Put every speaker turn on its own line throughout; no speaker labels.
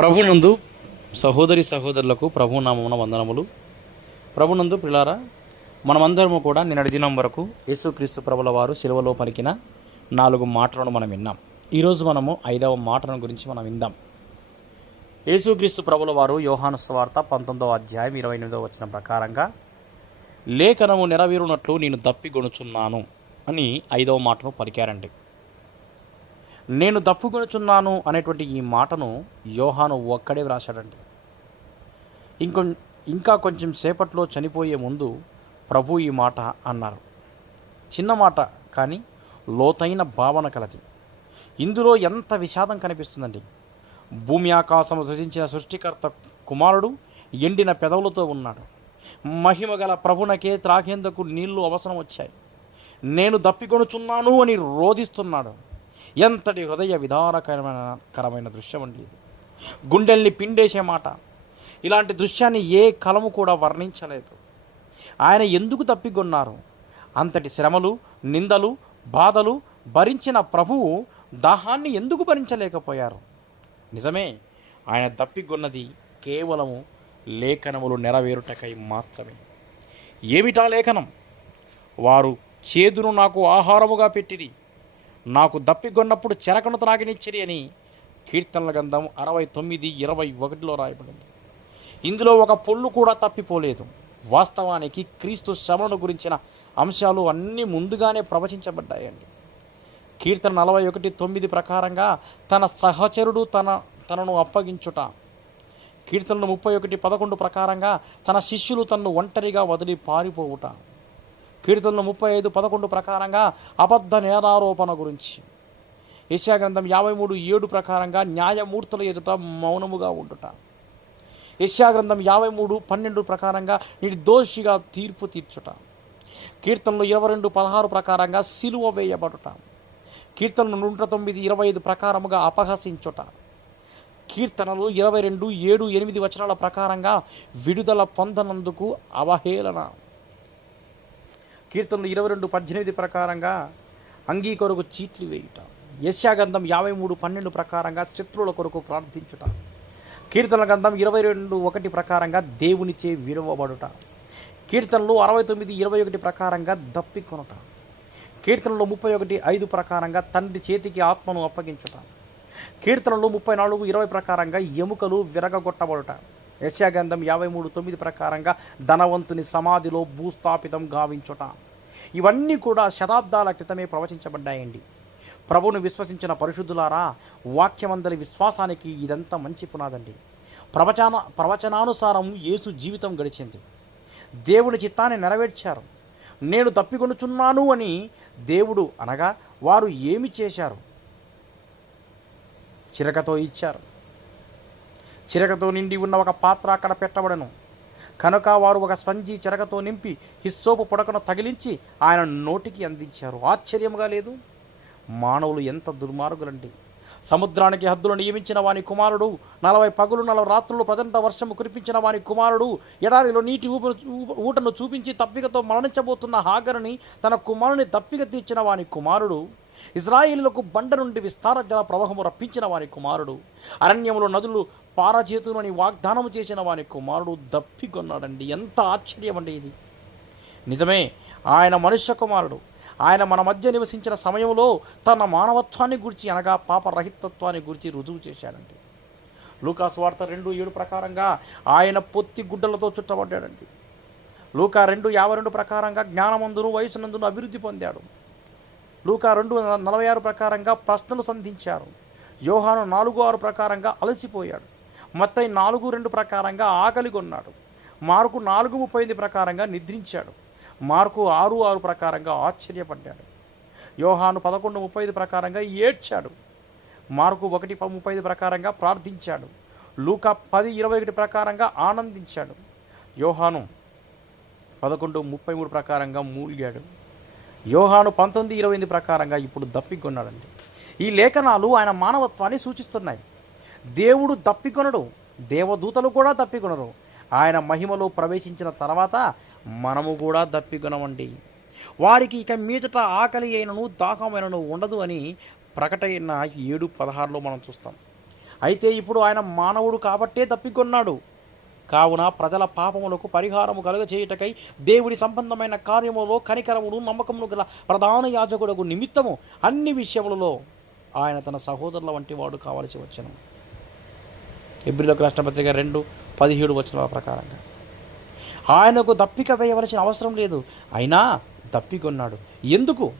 ప్రభునందు సహోదరి సహోదరులకు ప్రభు నామమున వందనములు. ప్రభునందు పిల్లారా మనమందరము కూడా నిన్నటి దినం వరకు యేసుక్రీస్తు ప్రభుల వారు సిలువలో పలికిన నాలుగు మాటలను మనం విన్నాం. ఈరోజు మనము ఐదవ మాటను గురించి మనం విందాం. యేసుక్రీస్తు ప్రభుల వారు యోహాను స్వార్త పంతొమ్మిదవ అధ్యాయం ఇరవై ఎనిమిదవ వచ్చిన ప్రకారంగా లేఖనము నెరవేరునట్లు నేను దప్పిగొనుచున్నాను అని ఐదవ మాటను పలికారండి. నేను తప్పుకొనుచున్నాను అనేటువంటి ఈ మాటను యోహాను ఒక్కడే వ్రాశాడండి. ఇంకొ ఇంకా కొంచెం సేపట్లో చనిపోయే ముందు ప్రభు ఈ మాట అన్నారు. చిన్న మాట కానీ లోతైన భావన కలది. ఇందులో ఎంత విషాదం కనిపిస్తుందండి. భూమి ఆకాశము సృజించిన సృష్టికర్త కుమారుడు ఎండిన పెదవులతో ఉన్నాడు. మహిమ గల ప్రభునకే త్రాగేందుకు నీళ్ళు అవసరం వచ్చాయి నేను దప్పికొనుచున్నాను అని రోధిస్తున్నాడు. ఎంతటి హృదయ విధానకరమైన కరమైన దృశ్యం అండి ఇది. గుండెల్ని పిండేసే మాట. ఇలాంటి దృశ్యాన్ని ఏ కలము కూడా వర్ణించలేదు. ఆయన ఎందుకు తప్పికొన్నారు? అంతటి శ్రమలు నిందలు బాధలు భరించిన ప్రభువు దాహాన్ని ఎందుకు భరించలేకపోయారు? నిజమే ఆయన తప్పికొన్నది కేవలము లేఖనములు నెరవేరుటకై మాత్రమే. ఏమిటా లేఖనం? వారు చేదును నాకు ఆహారముగా పెట్టిరి. నాకు దప్పికొన్నప్పుడు చెరకను త్రాగనిచ్చిరి అని కీర్తనల గంధం అరవై తొమ్మిది ఇరవై ఒకటిలో రాయబడింది. ఇందులో ఒక పొల్లు కూడా తప్పిపోలేదు. వాస్తవానికి క్రీస్తు శ్రమను గురించిన అంశాలు అన్నీ ముందుగానే ప్రవచించబడ్డాయండి. కీర్తన నలభై ఒకటి తొమ్మిది ప్రకారంగా తన సహచరుడు తన తనను అప్పగించుట. కీర్తనలు ముప్పై ఒకటి పదకొండు ప్రకారంగా తన శిష్యులు తన్ను ఒంటరిగా వదిలి పారిపోవుట. కీర్తనలు ముప్పై ఐదు పదకొండు ప్రకారంగా అబద్ధ నేరారోపణ గురించి. యశాగ్రంథం యాభై మూడు ఏడు ప్రకారంగా న్యాయమూర్తుల ఎదుట మౌనముగా ఉండుట. యశాగ్రంథం యాభై మూడు పన్నెండు ప్రకారంగా నిర్దోషిగా తీర్పు తీర్చుట. కీర్తనలు ఇరవై రెండు పదహారు ప్రకారంగా సిలువ వేయబడుట. కీర్తనలు నూట తొమ్మిది ఇరవై ఐదు ప్రకారముగా అపహసించుట. కీర్తనలు ఇరవై రెండు ఏడు ఎనిమిది వచనాల ప్రకారంగా విడుదల పొందనందుకు అవహేళన. కీర్తనలు ఇరవై రెండు పద్దెనిమిది ప్రకారంగా అంగీ కొరకు చీట్లు వేయుట. యశాగంధం యాభై మూడు పన్నెండు ప్రకారంగా శత్రువుల కొరకు ప్రార్థించుట. కీర్తనల గ్రంథం ఇరవై రెండు ఒకటి ప్రకారంగా దేవునిచే విలువబడుట కీర్తనలు అరవై తొమ్మిది ఇరవై ఒకటి ప్రకారంగా దప్పికొనుట. కీర్తనలు ముప్పై ఒకటి ఐదు ప్రకారంగా తండ్రి చేతికి ఆత్మను అప్పగించుట. కీర్తనలు ముప్పై నాలుగు ఇరవై ప్రకారంగా ఎముకలు విరగగొట్టబడుట. యశాగంధం యాభై మూడు తొమ్మిది ప్రకారంగా ధనవంతుని సమాధిలో భూస్థాపితం గావించుట. ఇవన్నీ కూడా శతాబ్దాల క్రితమే ప్రవచించబడ్డాయండి. ప్రభును విశ్వసించిన పరిశుద్ధులారా వాక్యమందరి విశ్వాసానికి ఇదంతా మంచి పునాదండి. ప్రవచన ప్రవచనానుసారం యేసు జీవితం గడిచింది. దేవుని చిత్తాన్ని నెరవేర్చారు. నేను తప్పికొనుచున్నాను అని దేవుడు అనగా వారు ఏమి చేశారు? చిరకతో ఇచ్చారు. చిరకతో నిండి ఉన్న ఒక పాత్ర అక్కడ పెట్టబడను. కనుక వారు ఒక స్పంజీ చిరకతో నింపి హిస్సోపు పొడకను తగిలించి ఆయన నోటికి అందించారు. ఆశ్చర్యంగా లేదు. మానవులు ఎంత దుర్మార్గులండి. సముద్రానికి హద్దులు నియమించిన వాని కుమారుడు నలభై పగులు నలభై రాత్రులు ప్రజంత వర్షము కురిపించిన వాని కుమారుడు ఎడారిలో నీటి ఊపు ఊటను చూపించి తప్పికతో మరణించబోతున్న హాగరుని తన కుమారుని తప్పిక తీర్చిన వాని కుమారుడు ఇజ్రాయిలులకు బండ నుండి విస్తార జల ప్రవాహము రప్పించిన వాని కుమారుడు. అరణ్యములో నదులు పారచేతులని వాగ్దానం చేసిన వాని కుమారుడు దప్పికొన్నాడండి. ఎంత ఆశ్చర్యం అండి ఇది. నిజమే ఆయన మనుష్య కుమారుడు. ఆయన మన మధ్య నివసించిన సమయంలో తన మానవత్వాన్ని గురించి అనగా పాపరహితత్వాన్ని గురించి రుజువు చేశాడండి. లూకాస్ వార్త రెండు ఏడు ప్రకారంగా ఆయన పొత్తి గుడ్డలతో చుట్టబడ్డాడండి. లూకా రెండు యాభై రెండు ప్రకారంగా జ్ఞానమందును వయసునందును అభివృద్ధి పొందాడు. లూకా రెండు నలభై ఆరు ప్రకారంగా ప్రశ్నలు సంధించారు. యోహాను నాలుగు ఆరు ప్రకారంగా అలసిపోయాడు. మొత్తం నాలుగు రెండు ప్రకారంగా ఆకలి కొన్నాడు. మార్కు నాలుగు ముప్పై ఎనిమిది ప్రకారంగా నిద్రించాడు. మార్కు ఆరు ఆరు ప్రకారంగా ఆశ్చర్యపడ్డాడు. యోహాను పదకొండు ముప్పై ఐదు ప్రకారంగా ఏడ్చాడు. మార్కు ఒకటి ముప్పై ఐదు ప్రకారంగా ప్రార్థించాడు. లూకా పది ఇరవై ఒకటి ప్రకారంగా ఆనందించాడు. యోహాను పదకొండు ముప్పై మూడు ప్రకారంగా మూలిగాడు. యోహాను పంతొమ్మిది ఇరవై ఎనిమిది ప్రకారంగా ఇప్పుడు దప్పికొన్నాడండి. ఈ లేఖనాలు ఆయన మానవత్వాన్ని సూచిస్తున్నాయి. దేవుడు దప్పికొనడు దేవదూతలు కూడా దప్పికొనరు. ఆయన మహిమలో ప్రవేశించిన తర్వాత మనము కూడా దప్పికొనమండి. వారికి ఇక మీదట ఆకలి అయినను దాహమైనను ఉండదు అని ప్రకటన ఏడు పదహారులో మనం చూస్తాం. అయితే ఇప్పుడు ఆయన మానవుడు కాబట్టే తప్పికొన్నాడు కావున ప్రజల పాపములకు పరిహారము కలుగచేయుటకై దేవుని సంబంధమైన కార్యములో కనికరమును నమ్మకమును గల ప్రధాన యాజకుడకు నిమిత్తము అన్ని విషయములలో ఆయన తన సహోదరుల వంటి వాడు కావలసి వచ్చను. ఎబ్రిలోకి రాష్ట్రపతిగా రెండు పదిహేడు వచనాల ప్రకారంగా. ఆయనకు దప్పిక వేయవలసిన అవసరం లేదు. అయినా దప్పికొన్నాడు ఎందుకు?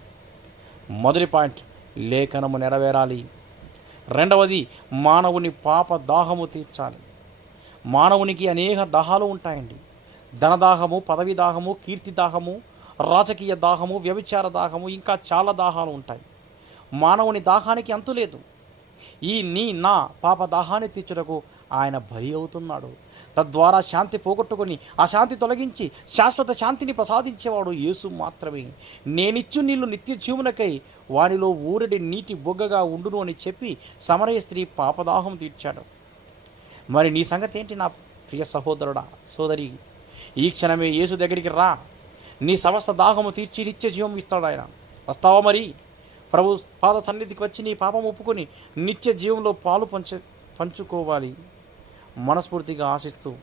మొదటి పాయింట్ లేఖనము నెరవేరాలి. రెండవది మానవుని పాప దాహము తీర్చాలి. మానవునికి అనేక దాహాలు ఉంటాయండి. ధనదాహము పదవి దాహము కీర్తి దాహము రాజకీయ దాహము వ్యభిచార దాహము ఇంకా చాలా దాహాలు ఉంటాయి. మానవుని దాహానికి అంతు లేదు. ఈ నీ నా పాప దాహాన్ని తీర్చుటకు ఆయన బలి అవుతున్నాడు. తద్వారా శాంతి పోగొట్టుకొని ఆ శాంతి తొలగించి శాశ్వత శాంతిని ప్రసాదించేవాడు యేసు మాత్రమే. నేనిచ్చు నీళ్ళు నిత్య జీవునకై వానిలో ఊరడి నీటి బొగ్గగా ఉండును అని చెప్పి సమరయ స్త్రీ పాపదాహం తీర్చాడు. మరి నీ సంగతి ఏంటి నా ప్రియ సహోదరుడా సోదరి? ఈ క్షణమే యేసు దగ్గరికి రా. నీ సమస్త దాహము తీర్చి నిత్య జీవం ఇస్తాడు ఆయన. వస్తావా మరి? ప్రభు పాద సన్నిధికి వచ్చి నీ పాపం ఒప్పుకొని నిత్య జీవంలో పాలు పంచ పంచుకోవాలి. మనస్ఫూర్తిగా ఆశిస్తూ